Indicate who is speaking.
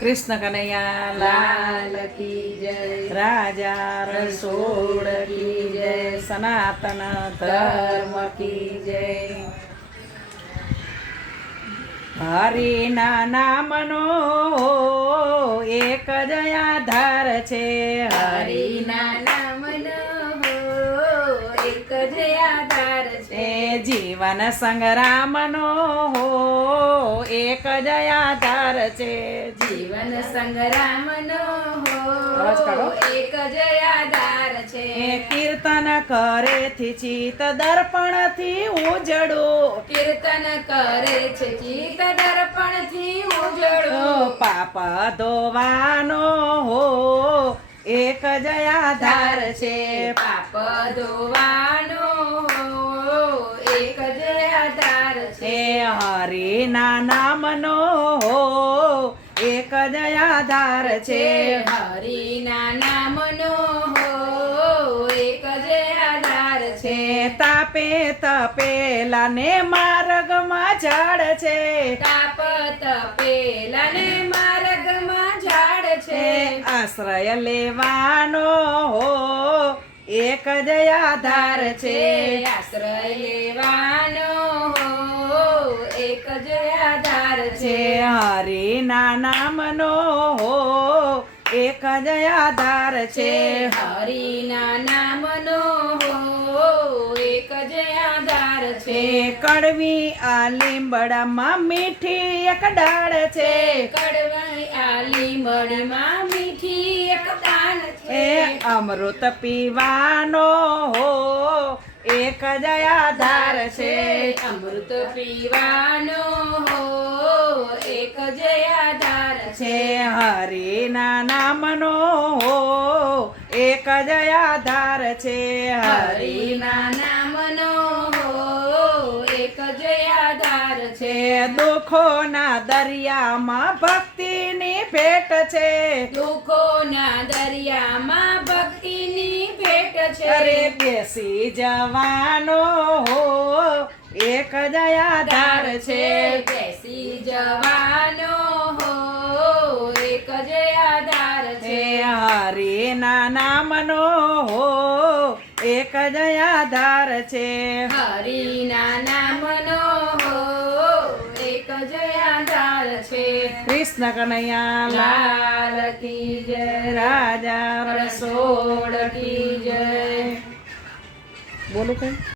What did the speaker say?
Speaker 1: કૃષ્ણ કનૈયા લાલ
Speaker 2: કી જય
Speaker 1: રાજા રસોડ કી જય સનાતન ધર્મ કી જય. હરિના નામનો એક જ આધાર છે.
Speaker 2: હરિના નામનો એક જ આધાર છે.
Speaker 1: જીવન સંગ્રામનો એક જ આધાર છે.
Speaker 2: જીવન સંગ્રામનો
Speaker 1: હો.
Speaker 2: એક જ આધાર છે
Speaker 1: કીર્તન કરે છે ચિત દર્પણથી ઉજડો
Speaker 2: કીર્તન કરે છે ચિત્ત દર્પણથી ઉજડો
Speaker 1: પાપ ધોવાનો હો એક જ આધાર છે.
Speaker 2: પાપ ધોવાનો એક જ આધાર છે
Speaker 1: એ હરિના નામનો હો એક જ આધાર છે.
Speaker 2: હરિના નામનો હો એક જ આધાર છે
Speaker 1: તાપે તપેલા ને માર્ગમાં ઝાડ છે.
Speaker 2: તાપ તપેલા ને માર્ગમાં ઝાડ છે.
Speaker 1: છે આશ્રય લેવાનો હો એક જ આધાર છે.
Speaker 2: આશ્રય લેવાનો. હો એક જ આધાર
Speaker 1: છે. હરિના નામનો હો એક જ આધાર છે.
Speaker 2: હરિના નામનો હો એક જ આધાર છે.
Speaker 1: કડવી આ લીંબડામાં મીઠી એક ડાળ છે.
Speaker 2: કડવી આલી મડીમાં મીઠી એક
Speaker 1: ડાળ
Speaker 2: છે.
Speaker 1: અમૃત પીવાનો હો એક જ આધાર છે.
Speaker 2: અમૃત પીવાનો હો એક જ આધાર છે.
Speaker 1: હરિના નામનો હો એક જ આધાર છે.
Speaker 2: હરિના નામનો હો એક જ આધાર છે
Speaker 1: દુઃખોના દરિયામાં ભક્તિની ભેટ છે.
Speaker 2: દુઃખોના દરિયામાં ભક્તિની ભેટ
Speaker 1: અરે બેસી જવાનો હો એક દયાધાર છે.
Speaker 2: બેસી જવાનો હો એક જયાધાર
Speaker 1: છે.
Speaker 2: છે
Speaker 1: હરિના નામનો હો એક જ આધાર છે
Speaker 2: હરિના નામનો હો એક જયાધાર છે.
Speaker 1: કૃષ્ણ કનૈયા
Speaker 2: લાલ કી જય
Speaker 1: રાજા રસોડ